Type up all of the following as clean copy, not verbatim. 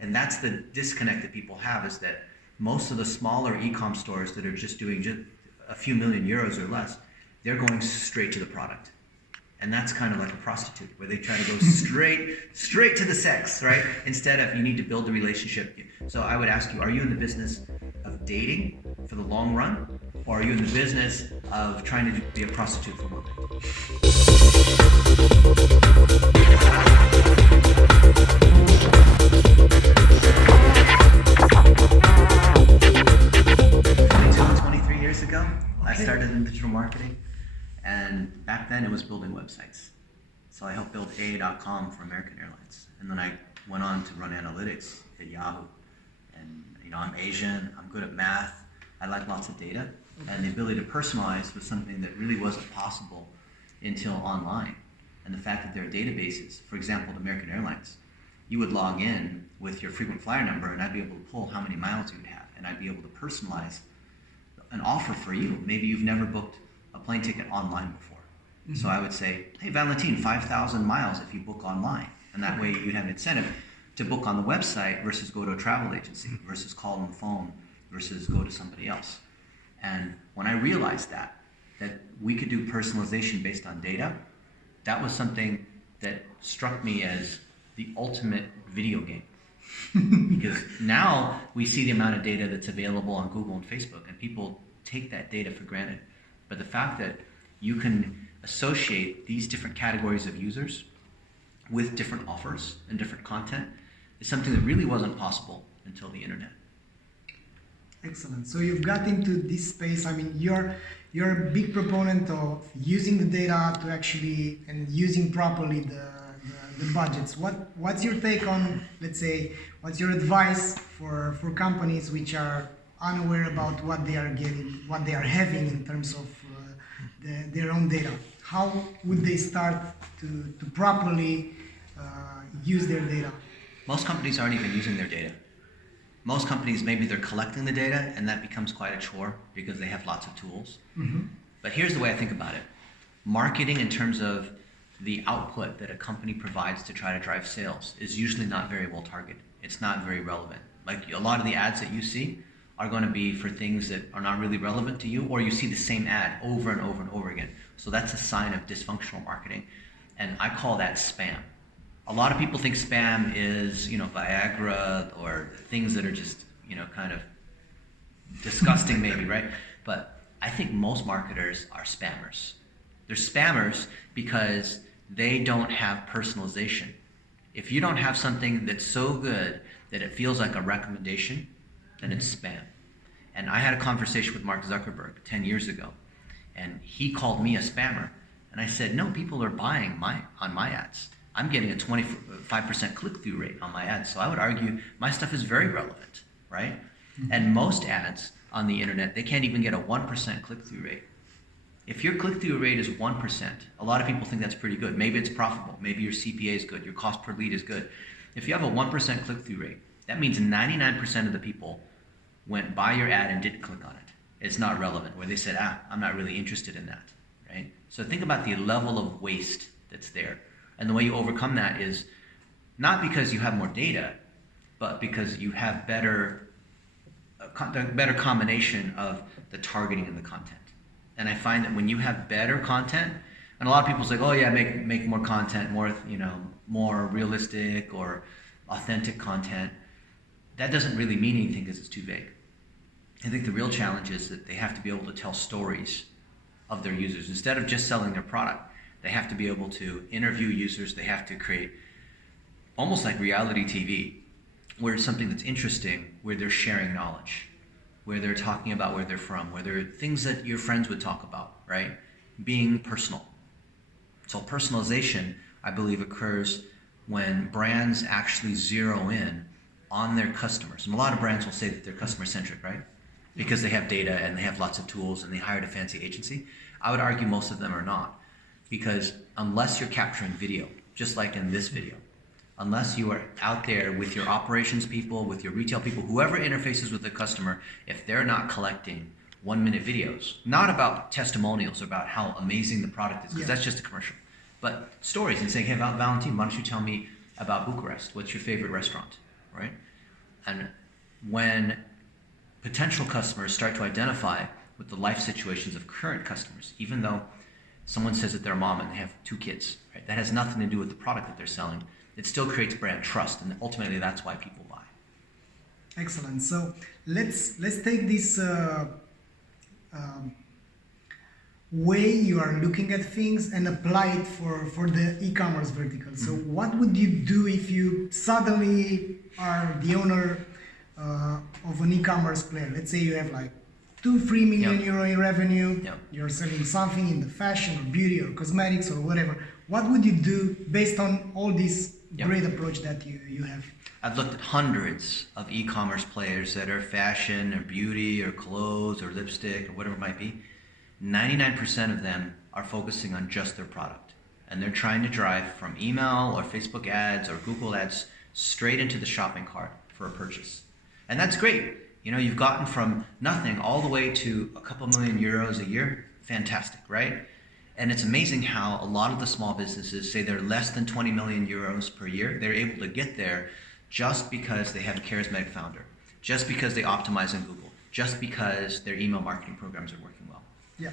And that's the disconnect that people have, is that most of the smaller e-com stores that are just doing just a few million euros or less, they're going straight to the product. And that's kind of like a prostitute, where they try to go straight to the sex, right? Instead of, you need to build the relationship. So I would ask you, are you in the business of dating for the long run? Or are you in the business of trying to be a prostitute for one night? 23 years ago, I started in digital marketing. And back then it was building websites. So I helped build AA.com for American Airlines. And then I went on to run analytics at Yahoo. And I'm Asian, I'm good at math, I like lots of data. And the ability to personalize was something that really wasn't possible until online. And the fact that there are databases, for example, at American Airlines, you would log in with your frequent flyer number and I'd be able to pull how many miles you'd have. And I'd be able to personalize an offer for you. Maybe you've never booked a plane ticket online before. Mm-hmm. So I would say, hey, Valentin, 5,000 miles if you book online. And that way you'd have an incentive to book on the website versus go to a travel agency, versus call on the phone, versus go to somebody else. And when I realized that we could do personalization based on data, that was something that struck me as the ultimate video game. Because now we see the amount of data that's available on Google and Facebook, and people take that data for granted. But the fact that you can associate these different categories of users with different offers and different content is something that really wasn't possible until the internet. Excellent. So you've got into this space. I mean, you're a big proponent of using the data to actually, and using properly the budgets. What's your take on, let's say, what's your advice for companies which are unaware about what they are getting, what they are having in terms of their own data? How would they start to properly use their data? Most companies aren't even using their data. Most companies, maybe they're collecting the data, and that becomes quite a chore because they have lots of tools. Mm-hmm. But here's the way I think about it. Marketing, in terms of the output that a company provides to try to drive sales, is usually not very well targeted. It's not very relevant. Like, a lot of the ads that you see are going to be for things that are not really relevant to you, or you see the same ad over and over and over again. So that's a sign of dysfunctional marketing, and I call that spam. A lot of people think spam is, Viagra or things that are just, kind of disgusting maybe, right? But I think most marketers are spammers. They're spammers because they don't have personalization. If you don't have something that's so good that it feels like a recommendation, then it's spam. And I had a conversation with Mark Zuckerberg 10 years ago, and he called me a spammer. And I said, no, people are buying on my ads. I'm getting a 25% click-through rate on my ads. So I would argue my stuff is very relevant, right? Mm-hmm. And most ads on the internet, they can't even get a 1% click-through rate. If your click-through rate is 1%, a lot of people think that's pretty good. Maybe it's profitable. Maybe your CPA is good. Your cost per lead is good. If you have a 1% click-through rate, that means 99% of the people went by your ad and didn't click on it. It's not relevant, where they said, I'm not really interested in that, right? So think about the level of waste that's there. And the way you overcome that is not because you have more data, but because you have better combination of the targeting and the content. And I find that when you have better content, and a lot of people say, oh yeah, make more content, more realistic or authentic content. That doesn't really mean anything because it's too vague. I think the real challenge is that they have to be able to tell stories of their users. Instead of just selling their product, they have to be able to interview users. They have to create almost like reality TV, where it's something that's interesting, where they're sharing knowledge, where they're talking about where they're from, where there are things that your friends would talk about, right? Being personal. So personalization, I believe, occurs when brands actually zero in on their customers. And a lot of brands will say that they're customer-centric, right? Because they have data and they have lots of tools and they hired a fancy agency. I would argue most of them are not. Because unless you're capturing video, just like in this video, unless you are out there with your operations people, with your retail people, whoever interfaces with the customer, if they're not collecting 1-minute videos, not about testimonials, about how amazing the product is, because that's just a commercial, but stories and saying, hey, Valentin, why don't you tell me about Bucharest? What's your favorite restaurant? right? And when potential customers start to identify with the life situations of current customers, even though someone says that they're a mom and they have 2 kids, right? That has nothing to do with the product that they're selling. It still creates brand trust, and ultimately that's why people buy. Excellent. So let's take this way you are looking at things and apply it for the e-commerce vertical. So what would you do if you suddenly are the owner of an e-commerce player? Let's say you have like 2-3 million euro in revenue. You're selling something in the fashion or beauty or cosmetics or whatever. What would you do based on all this great approach that you have? I've looked at hundreds of e-commerce players that are fashion or beauty or clothes or lipstick or whatever it might be. 99% of them are focusing on just their product. And they're trying to drive from email or Facebook ads or Google ads straight into the shopping cart for a purchase. And that's great. You know, you've gotten from nothing all the way to a couple million euros a year. Fantastic, right? And it's amazing how a lot of the small businesses say they're less than 20 million euros per year. They're able to get there just because they have a charismatic founder, just because they optimize on Google, just because their email marketing programs are working well. Yeah.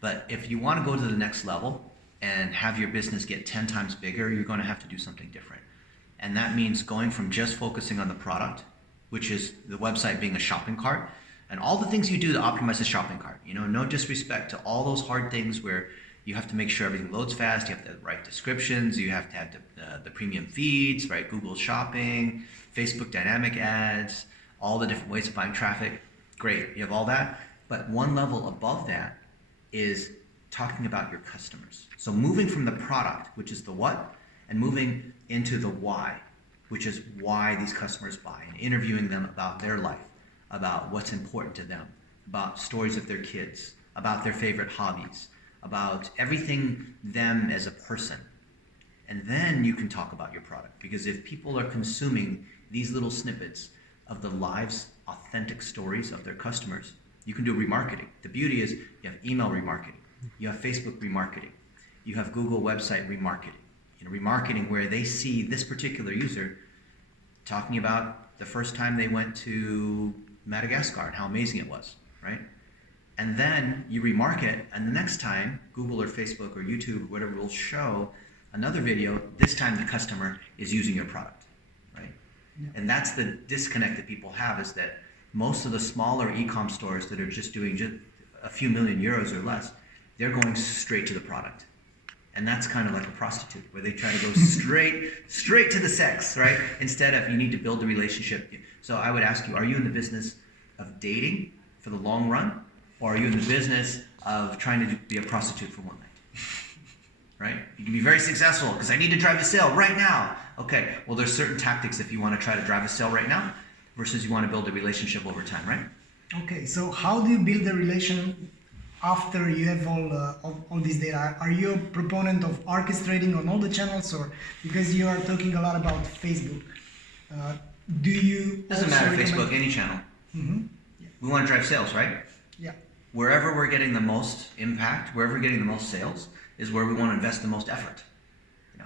But if you want to go to the next level and have your business get 10 times bigger, you're going to have to do something different. And that means going from just focusing on the product, which is the website being a shopping cart, and all the things you do to optimize the shopping cart. You know, no disrespect to all those hard things where you have to make sure everything loads fast, you have to have the right descriptions, you have to have the premium feeds, right? Google Shopping, Facebook dynamic ads, all the different ways of buying traffic. Great, you have all that. But one level above that is talking about your customers. So moving from the product, which is the what, and moving into the why, which is why these customers buy, and interviewing them about their life, about what's important to them, about stories of their kids, about their favorite hobbies, about everything them as a person. And then you can talk about your product, because if people are consuming these little snippets of the lives, authentic stories of their customers, you can do remarketing. The beauty is you have email remarketing, you have Facebook remarketing, you have Google website remarketing. You know, remarketing where they see this particular user talking about the first time they went to Madagascar and how amazing it was, right? And then you remarket, and the next time Google or Facebook or YouTube or whatever will show another video, this time the customer is using your product, right? Yeah. And that's the disconnect that people have, is that most of the smaller e-com stores that are just doing just a few million euros or less, they're going straight to the product. And that's kind of like a prostitute, where they try to go straight to the sex, right? Instead of, you need to build a relationship. So I would ask you, are you in the business of dating for the long run? Or are you in the business of trying to be a prostitute for one night? Right? You can be very successful because I need to drive a sale right now. Okay, well there's certain tactics if you want to try to drive a sale right now versus you want to build a relationship over time, right? Okay, so how do you build a relation after you have all this data? Are you a proponent of orchestrating on all the channels, or because you are talking a lot about Facebook, do you doesn't matter, Facebook, any channel. Mm-hmm. Yeah. We want to drive sales, right? Yeah. Wherever we're getting the most impact, wherever we're getting the most sales, is where we want to invest the most effort.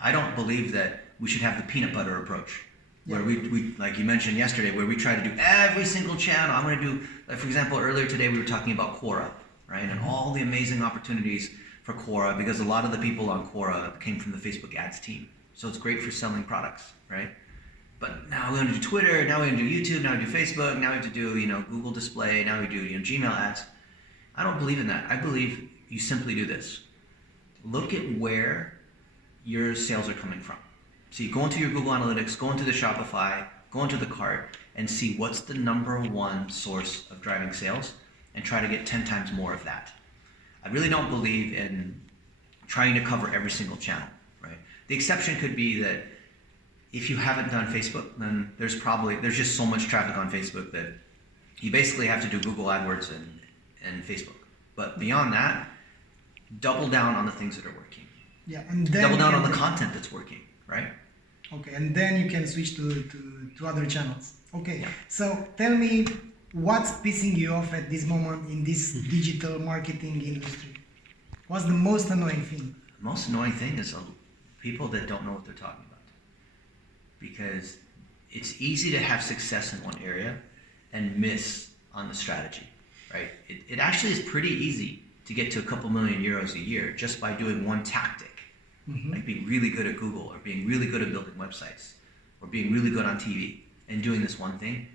I don't believe that we should have the peanut butter approach, where we like you mentioned yesterday, where we try to do every single channel. I'm going to do, like for example, earlier today we were talking about Quora, right? And all the amazing opportunities for Quora, because a lot of the people on Quora came from the Facebook ads team. So it's great for selling products, right? But now we're going to do Twitter, now we're going to do YouTube, now we do Facebook, now we have to do, Google Display, now we do, Gmail ads. I don't believe in that. I believe you simply do this. Look at where your sales are coming from. So you go into your Google Analytics, go into the Shopify, go into the cart, and see what's the number one source of driving sales, and try to get 10 times more of that. I really don't believe in trying to cover every single channel, right? The exception could be that if you haven't done Facebook, then there's just so much traffic on Facebook that you basically have to do Google AdWords and Facebook. But beyond that, double down on the things that are working. Yeah, and then double down on the content that's working, right? Okay, and then you can switch to other channels. Okay, yeah. So tell me, what's pissing you off at this moment in this digital marketing industry? What's the most annoying thing? The most annoying thing is people that don't know what they're talking about. Because it's easy to have success in one area and miss on the strategy, right? It actually is pretty easy to get to a couple million euros a year just by doing one tactic, like being really good at Google or being really good at building websites or being really good on TV and doing this one thing.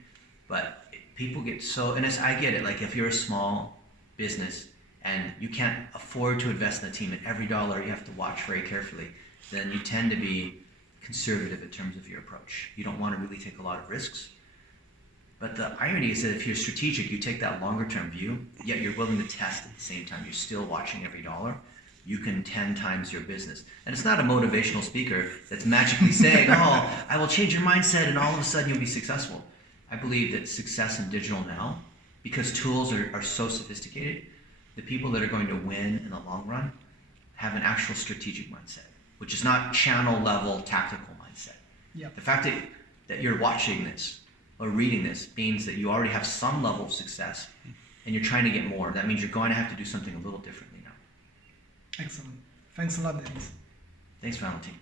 But people get so, and I get it, like if you're a small business and you can't afford to invest in a team and every dollar you have to watch very carefully, then you tend to be conservative in terms of your approach. You don't want to really take a lot of risks. But the irony is that if you're strategic, you take that longer term view, yet you're willing to test at the same time. You're still watching every dollar. You can 10 times your business. And it's not a motivational speaker that's magically saying, oh, I will change your mindset and all of a sudden you'll be successful. I believe that success in digital now, because tools are so sophisticated, the people that are going to win in the long run have an actual strategic mindset, which is not channel level tactical mindset. Yep. The fact that you're watching this or reading this means that you already have some level of success and you're trying to get more. That means you're going to have to do something a little differently now. Excellent. Thanks a lot, Dennis. Thanks, Valentin.